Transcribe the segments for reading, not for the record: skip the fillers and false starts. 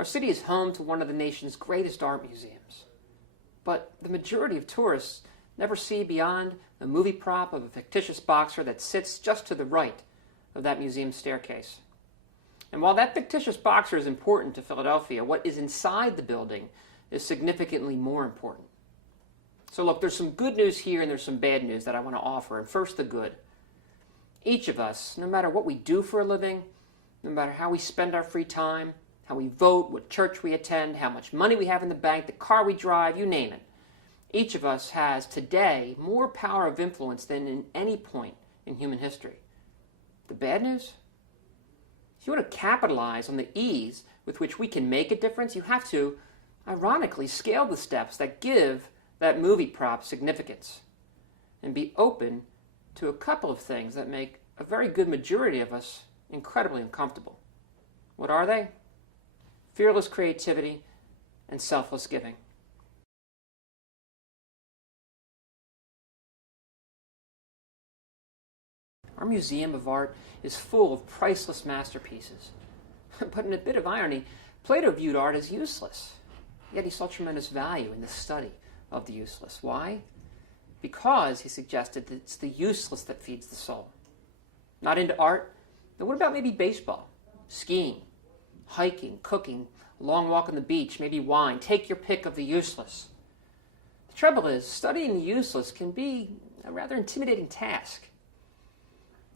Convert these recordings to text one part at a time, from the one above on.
Our city is home to one of the nation's greatest art museums. But the majority of tourists never see beyond the movie prop of a fictitious boxer that sits just to the right of that museum staircase. And while that fictitious boxer is important to Philadelphia, what is inside the building is significantly more important. So look, there's some good news here and there's some bad news that I want to offer. And first, the good. Each of us, no matter what we do for a living, no matter how we spend our free time, how we vote, what church we attend, how much money we have in the bank, the car we drive, you name it. Each of us has today more power of influence than in any point in human history. The bad news? If you want to capitalize on the ease with which we can make a difference, you have to, ironically, scale the steps that give that movie prop significance and be open to a couple of things that make a very good majority of us incredibly uncomfortable. What are they? Fearless creativity and selfless giving. Our Museum of Art is full of priceless masterpieces. But in a bit of irony, Plato viewed art as useless. Yet he saw tremendous value in the study of the useless. Why? Because, he suggested, that it's the useless that feeds the soul. Not into art? Then what about maybe baseball, skiing, hiking, cooking, a long walk on the beach, maybe wine? Take your pick of the useless. The trouble is, studying the useless can be a rather intimidating task.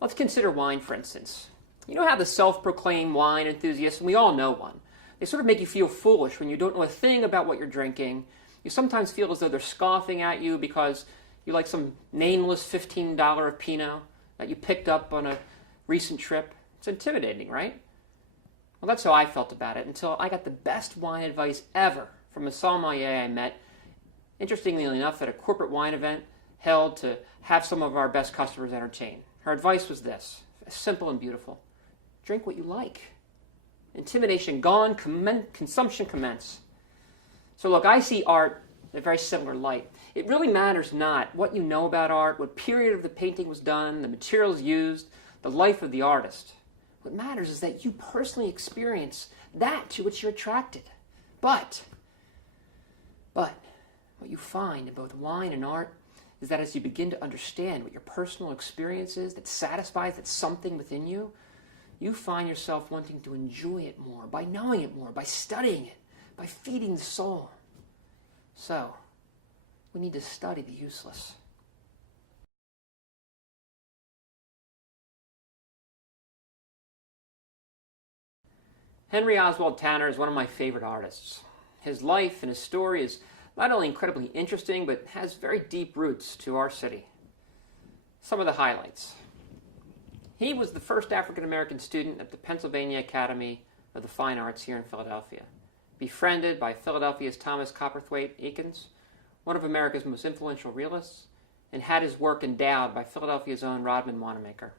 Let's consider wine, for instance. You know how the self-proclaimed wine enthusiasts, and we all know one, they sort of make you feel foolish when you don't know a thing about what you're drinking. You sometimes feel as though they're scoffing at you because you like some nameless $15 of Pinot that you picked up on a recent trip. It's intimidating, right? Well, that's how I felt about it until I got the best wine advice ever from a sommelier I met, interestingly enough, at a corporate wine event held to have some of our best customers entertained. Her advice was this, simple and beautiful. Drink what you like. Intimidation gone, consumption commence. So look, I see art in a very similar light. It really matters not what you know about art, what period of the painting was done, the materials used, the life of the artist. What matters is that you personally experience that to which you're attracted. But what you find in both wine and art is that as you begin to understand what your personal experience is that satisfies that something within you, you find yourself wanting to enjoy it more, by knowing it more, by studying it, by feeding the soul. So, we need to study the useless. Henry Oswald Tanner is one of my favorite artists. His life and his story is not only incredibly interesting, but has very deep roots to our city. Some of the highlights. He was the first African-American student at the Pennsylvania Academy of the Fine Arts here in Philadelphia, befriended by Philadelphia's Thomas Copperthwaite Eakins, one of America's most influential realists, and had his work endowed by Philadelphia's own Rodman Wanamaker.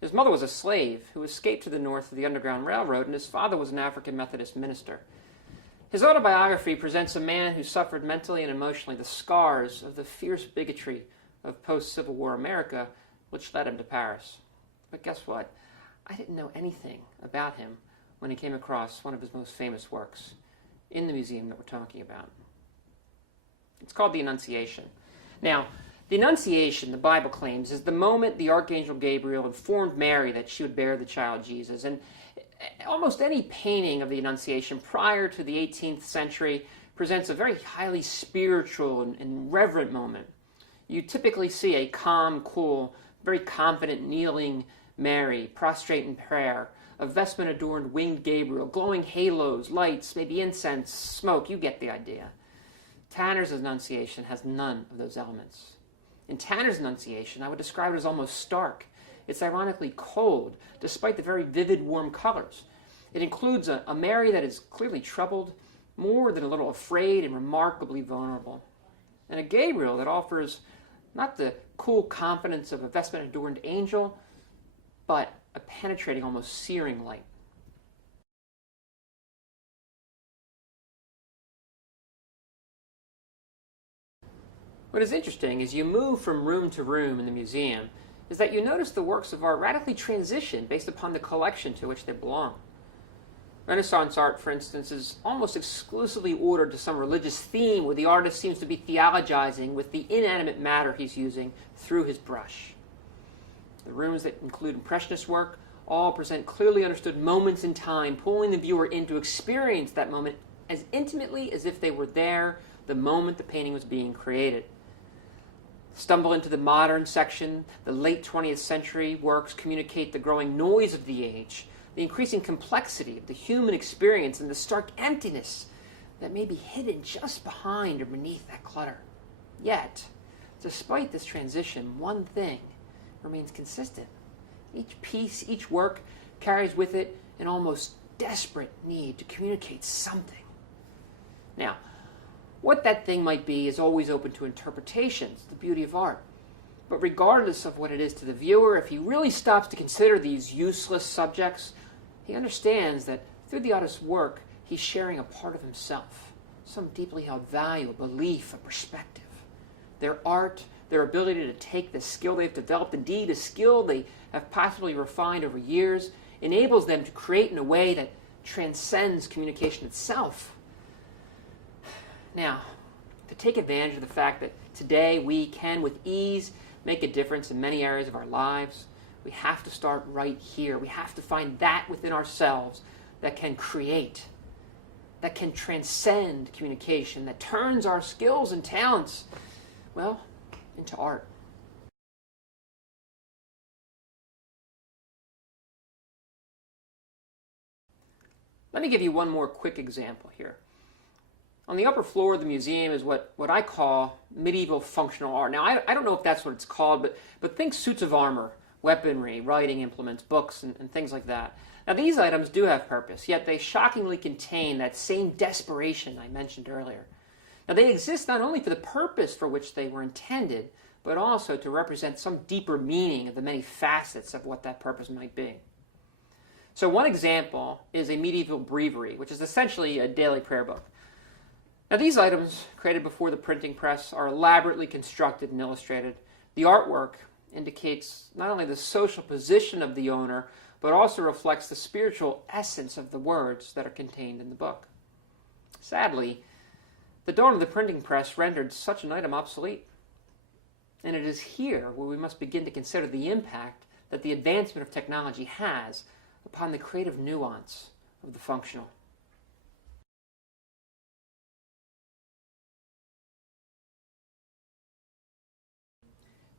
His mother was a slave who escaped to the north of the Underground Railroad, and his father was an African Methodist minister. His autobiography presents a man who suffered mentally and emotionally the scars of the fierce bigotry of post-Civil War America, which led him to Paris. But guess what? I didn't know anything about him when he came across one of his most famous works in the museum that we're talking about. It's called the Annunciation. Now, the Annunciation, the Bible claims, is the moment the Archangel Gabriel informed Mary that she would bear the child Jesus. And almost any painting of the Annunciation prior to the 18th century presents a very highly spiritual and reverent moment. You typically see a calm, cool, very confident, kneeling Mary, prostrate in prayer, a vestment-adorned winged Gabriel, glowing halos, lights, maybe incense, smoke. You get the idea. Tanner's Annunciation has none of those elements. In Tanner's Annunciation, I would describe it as almost stark. It's ironically cold, despite the very vivid, warm colors. It includes a Mary that is clearly troubled, more than a little afraid and remarkably vulnerable. And a Gabriel that offers not the cool confidence of a vestment-adorned angel, but a penetrating, almost searing light. What is interesting as you move from room to room in the museum is that you notice the works of art radically transition based upon the collection to which they belong. Renaissance art, for instance, is almost exclusively ordered to some religious theme where the artist seems to be theologizing with the inanimate matter he's using through his brush. The rooms that include Impressionist work all present clearly understood moments in time, pulling the viewer in to experience that moment as intimately as if they were there the moment the painting was being created. Stumble into the modern section, the late 20th century works communicate the growing noise of the age, the increasing complexity of the human experience, and the stark emptiness that may be hidden just behind or beneath that clutter. Yet, despite this transition, one thing remains consistent. Each piece, each work carries with it an almost desperate need to communicate something. Now, what that thing might be is always open to interpretation. It's the beauty of art. But regardless of what it is to the viewer, if he really stops to consider these useless subjects, he understands that through the artist's work, he's sharing a part of himself, some deeply held value, a belief, a perspective. Their art, their ability to take the skill they've developed, indeed a skill they have possibly refined over years, enables them to create in a way that transcends communication itself. Now, to take advantage of the fact that today we can, with ease, make a difference in many areas of our lives, we have to start right here. We have to find that within ourselves that can create, that can transcend communication, that turns our skills and talents, well, into art. Let me give you one more quick example here. On the upper floor of the museum is what I call medieval functional art. Now, I don't know if that's what it's called, but think suits of armor, weaponry, writing implements, books, and things like that. Now, these items do have purpose, yet they shockingly contain that same desperation I mentioned earlier. Now, they exist not only for the purpose for which they were intended, but also to represent some deeper meaning of the many facets of what that purpose might be. So one example is a medieval breviary, which is essentially a daily prayer book. Now, these items, created before the printing press, are elaborately constructed and illustrated. The artwork indicates not only the social position of the owner, but also reflects the spiritual essence of the words that are contained in the book. Sadly, the dawn of the printing press rendered such an item obsolete. And it is here where we must begin to consider the impact that the advancement of technology has upon the creative nuance of the functional.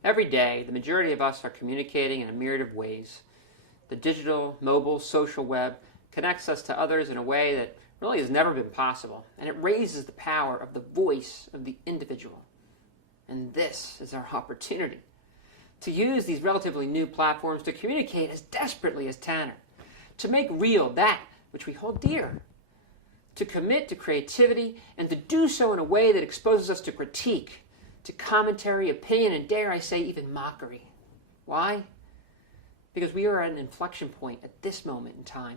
Every day, the majority of us are communicating in a myriad of ways. The digital, mobile, social web connects us to others in a way that really has never been possible, and it raises the power of the voice of the individual. And this is our opportunity to use these relatively new platforms to communicate as desperately as Tanner, to make real that which we hold dear, to commit to creativity, and to do so in a way that exposes us to critique, to commentary, opinion, and dare I say even mockery. Why? Because we are at an inflection point at this moment in time,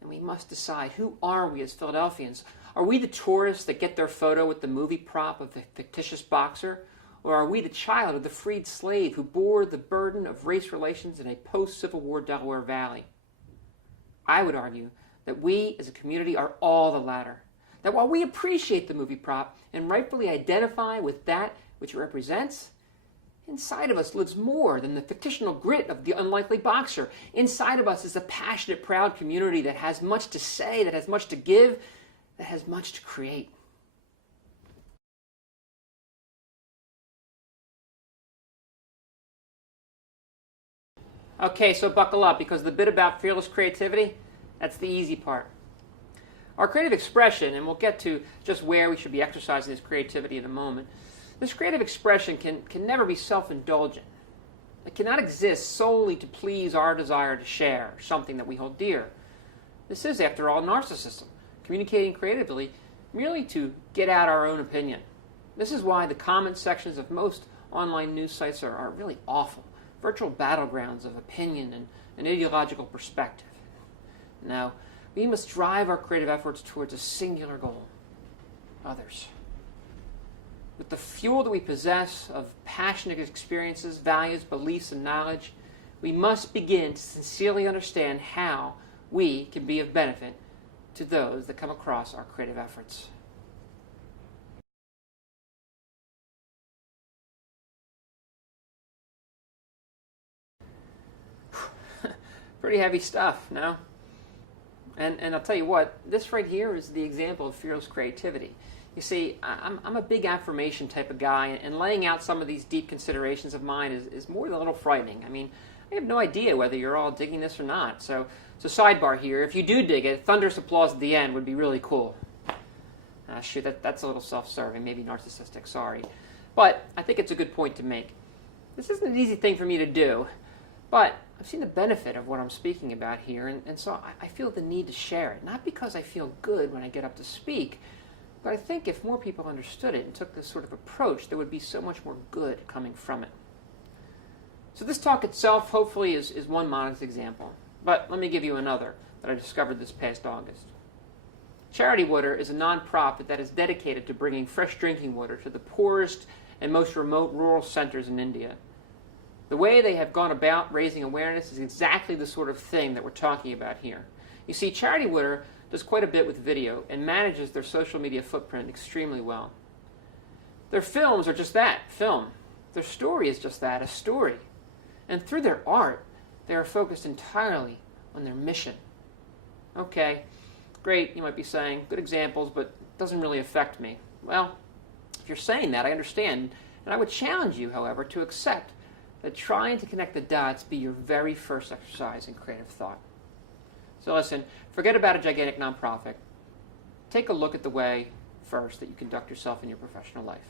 and we must decide, who are we as Philadelphians? Are we the tourists that get their photo with the movie prop of a fictitious boxer? Or are we the child of the freed slave who bore the burden of race relations in a post-Civil War Delaware Valley? I would argue that we as a community are all the latter. That while we appreciate the movie prop and rightfully identify with that which it represents, inside of us lives more than the fictional grit of the unlikely boxer. Inside of us is a passionate, proud community that has much to say, that has much to give, that has much to create. Okay, so buckle up, because the bit about fearless creativity, that's the easy part. Our creative expression, and we'll get to just where we should be exercising this creativity in a moment, this creative expression can never be self-indulgent. It cannot exist solely to please our desire to share something that we hold dear. This is, after all, narcissism, communicating creatively merely to get out our own opinion. This is why the comment sections of most online news sites are really awful, virtual battlegrounds of opinion and ideological perspective. No, we must drive our creative efforts towards a singular goal: others. With the fuel that we possess of passionate experiences, values, beliefs, and knowledge, we must begin to sincerely understand how we can be of benefit to those that come across our creative efforts. Pretty heavy stuff, no? And I'll tell you what, this right here is the example of fearless creativity. You see, I'm a big affirmation type of guy, and laying out some of these deep considerations of mine is more than a little frightening. I mean, I have no idea whether you're all digging this or not. So sidebar here, if you do dig it, thunderous applause at the end would be really cool. Shoot, that's a little self-serving, maybe narcissistic, sorry. But I think it's a good point to make. This isn't an easy thing for me to do, but I've seen the benefit of what I'm speaking about here, and so I feel the need to share it. Not because I feel good when I get up to speak, but I think if more people understood it and took this sort of approach, there would be so much more good coming from it. So this talk itself, hopefully, is one modest example. But let me give you another that I discovered this past August. Charity Water is a non-profit that is dedicated to bringing fresh drinking water to the poorest and most remote rural centers in India. The way they have gone about raising awareness is exactly the sort of thing that we're talking about here. You see, Charity Water does quite a bit with video and manages their social media footprint extremely well. Their films are just that, film. Their story is just that, a story. And through their art, they are focused entirely on their mission. Okay, great, you might be saying, good examples, but it doesn't really affect me. Well, if you're saying that, I understand, and I would challenge you, however, to accept that trying to connect the dots be your very first exercise in creative thought. So listen, forget about a gigantic nonprofit. Take a look at the way, first, that you conduct yourself in your professional life.